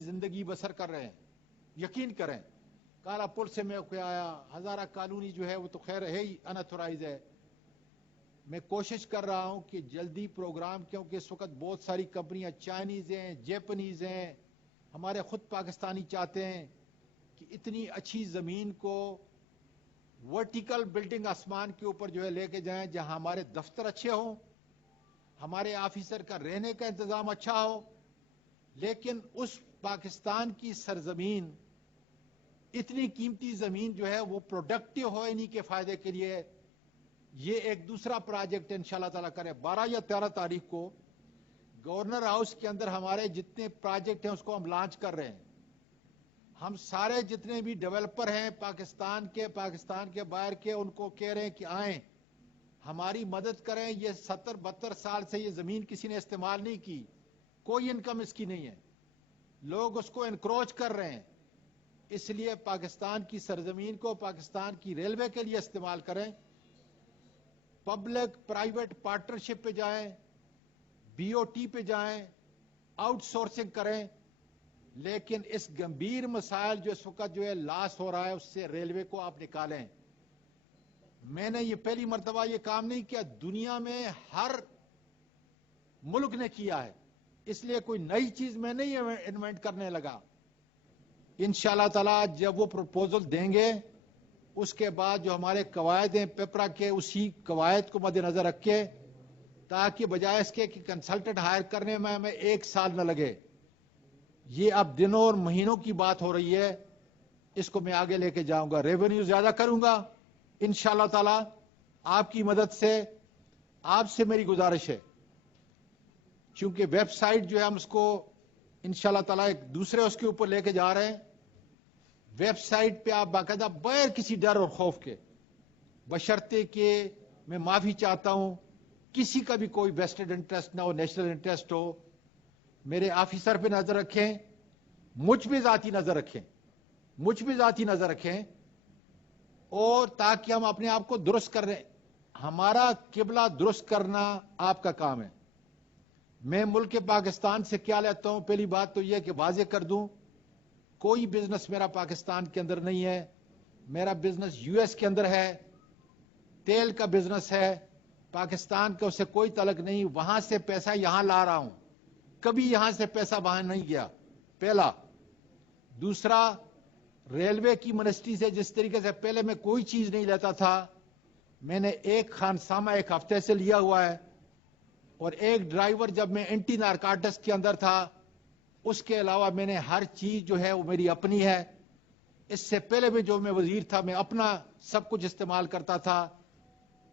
زندگی بسر کر رہے ہیں. یقین کریں کالا پل سے میں آیا, ہزارہ کالونی جو ہے وہ تو خیر ہے ہی انتھورائز ہے. میں کوشش کر رہا ہوں کہ جلدی پروگرام, کیونکہ اس وقت بہت ساری کمپنیاں چائنیز ہیں, جیپنیز ہیں, ہمارے خود پاکستانی چاہتے ہیں کہ اتنی اچھی زمین کو ورٹیکل بلڈنگ آسمان کے اوپر جو ہے لے کے جائیں, جہاں ہمارے دفتر اچھے ہوں, ہمارے آفیسر کا رہنے کا انتظام اچھا ہو. لیکن اس پاکستان کی سرزمین, اتنی قیمتی زمین جو ہے وہ پروڈکٹیو ہو انہی کے فائدے کے لیے. یہ ایک دوسرا پروجیکٹ انشاءاللہ تعالیٰ کرے 12 یا 13 تاریخ کو گورنر ہاؤس کے اندر ہمارے جتنے پروجیکٹ ہیں اس کو ہم لانچ کر رہے ہیں. ہم سارے جتنے بھی ڈیولپر ہیں پاکستان کے باہر کے, ان کو کہہ رہے ہیں کہ آئیں ہماری مدد کریں. یہ 70-72 سال سے یہ زمین کسی نے استعمال نہیں کی, کوئی انکم اس کی نہیں ہے, لوگ اس کو انکروچ کر رہے ہیں. اس لیے پاکستان کی سرزمین کو پاکستان کی ریلوے کے لیے استعمال کریں. پبلک پرائیویٹ پارٹنرشپ پہ جائیں, بی او ٹی پہ جائیں, آؤٹ سورسنگ کریں. لیکن اس گمبھیر مسائل جو اس وقت جو ہے لاس ہو رہا ہے اس سے ریلوے کو آپ نکالیں. میں نے یہ پہلی مرتبہ یہ کام نہیں کیا, دنیا میں ہر ملک نے کیا ہے, اس لیے کوئی نئی چیز میں نہیں انوینٹ کرنے لگا. انشاءاللہ تعالی جب وہ پروپوزل دیں گے اس کے بعد جو ہمارے قواعد ہیں پیپرا کے, اسی قواعد کو مد نظر رکھ کے, تاکہ بجائے اس کے کہ کنسلٹنٹ ہائر کرنے میں ہمیں 1 سال نہ لگے. یہ اب دنوں اور مہینوں کی بات ہو رہی ہے, اس کو میں آگے لے کے جاؤں گا, ریونیو زیادہ کروں گا انشاءاللہ تعالی آپ کی مدد سے. آپ سے میری گزارش ہے, چونکہ ویب سائٹ جو ہے ہم اس کو انشاءاللہ تعالی ایک دوسرے اس کے اوپر لے کے جا رہے ہیں. ویب سائٹ پہ آپ باقاعدہ بغیر کسی ڈر اور خوف کے, بشرطے کہ میں معافی چاہتا ہوں کسی کا بھی کوئی ویسٹڈ انٹرسٹ نہ ہو, نیشنل انٹرسٹ ہو, میرے آفیسر پہ نظر رکھیں, مجھ پہ ذاتی نظر رکھیں, اور تاکہ ہم اپنے آپ کو درست کر رہے ہیں. ہمارا قبلہ درست کرنا آپ کا کام ہے. میں ملک پاکستان سے کیا لیتا ہوں, پہلی بات تو یہ کہ واضح کر دوں, کوئی بزنس میرا پاکستان کے اندر نہیں ہے. میرا بزنس یو ایس کے اندر ہے, تیل کا بزنس ہے, پاکستان کا اس سے کوئی تعلق نہیں. وہاں سے پیسہ یہاں لا رہا ہوں, کبھی یہاں سے پیسہ وہاں نہیں گیا, پہلا. دوسرا, ریلوے کی منسٹری سے جس طریقے سے پہلے میں کوئی چیز نہیں لیتا تھا, میں نے ایک خانسامہ 1 ہفتے سے لیا ہوا ہے, اور ایک ڈرائیور جب میں اینٹی نارکاٹس کے اندر تھا. اس کے علاوہ میں نے ہر چیز جو ہے وہ میری اپنی ہے. اس سے پہلے بھی جو میں وزیر تھا میں اپنا سب کچھ استعمال کرتا تھا.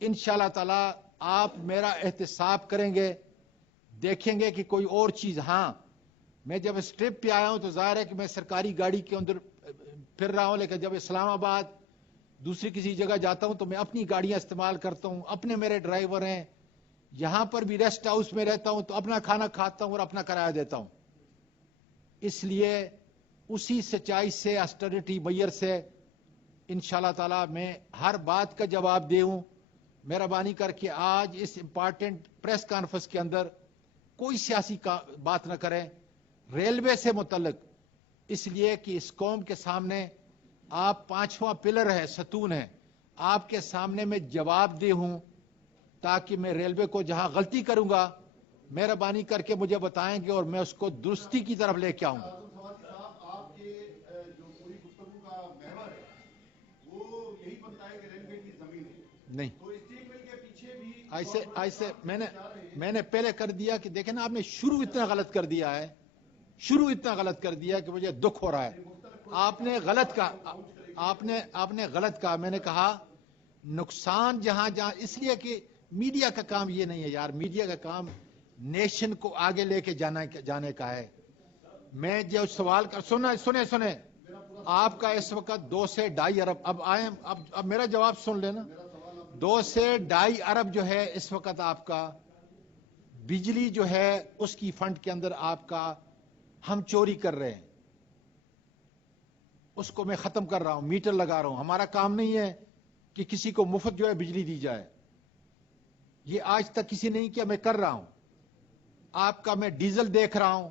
انشاءاللہ تعالی آپ میرا احتساب کریں گے, دیکھیں گے کہ کوئی اور چیز. ہاں, میں جب اس ٹرپ پہ آیا ہوں تو ظاہر ہے کہ میں سرکاری گاڑی کے اندر پھر رہا ہوں, لیکن جب اسلام آباد دوسری کسی جگہ جاتا ہوں تو میں اپنی گاڑیاں استعمال کرتا ہوں, اپنے میرے ڈرائیور ہیں. یہاں پر بھی ریسٹ ہاؤس میں رہتا ہوں تو اپنا کھانا کھاتا ہوں اور اپنا کرایہ دیتا ہوں. اس لیے اسی سچائی سے, اسٹرنٹی میئر سے انشاءاللہ تعالی میں ہر بات کا جواب دوں. مہربانی کر کے آج اس امپارٹنٹ پریس کانفرنس کے اندر کوئی سیاسی بات نہ کریں ریلوے سے متعلق, اس لیے کہ اس قوم کے سامنے آپ 5واں پلر ہے, ستون ہے, آپ کے سامنے میں جواب دہ ہوں, تاکہ میں ریلوے کو جہاں غلطی کروں گا مہربانی کر کے مجھے بتائیں گے اور میں اس کو درستی کی طرف لے کے آؤں گا. آپ کے جو پوری گفتگو کا محور ہے وہ یہی بنتا ہے کہ ریلوے کی زمین ہے. نہیں, تو اسٹیل مل کے پیچھے بھی ایسے میں نے پہلے کر دیا کہ دیکھیں نا, آپ نے شروع اتنا غلط کر دیا کہ مجھے دکھ ہو رہا ہے. آپ نے غلط کہا, میں نے کہا نقصان جہاں اس لیے کہ میڈیا کا کام یہ نہیں ہے یار, میڈیا کا کام نیشن کو آگے لے کے جانے کا ہے. میں جو سوال کر سنیں آپ کا اس وقت 2 سے 2.5 ارب, اب میرا جواب سن لینا. 2 سے 2.5 ارب جو ہے اس وقت آپ کا بجلی جو ہے اس کی فنڈ کے اندر آپ کا ہم چوری کر رہے ہیں, اس کو میں ختم کر رہا ہوں, میٹر لگا رہا ہوں. ہمارا کام نہیں ہے کہ کسی کو مفت جو ہے بجلی دی جائے, یہ آج تک کسی نے نہیں کیا, میں کر رہا ہوں. آپ کا میں ڈیزل دیکھ رہا ہوں,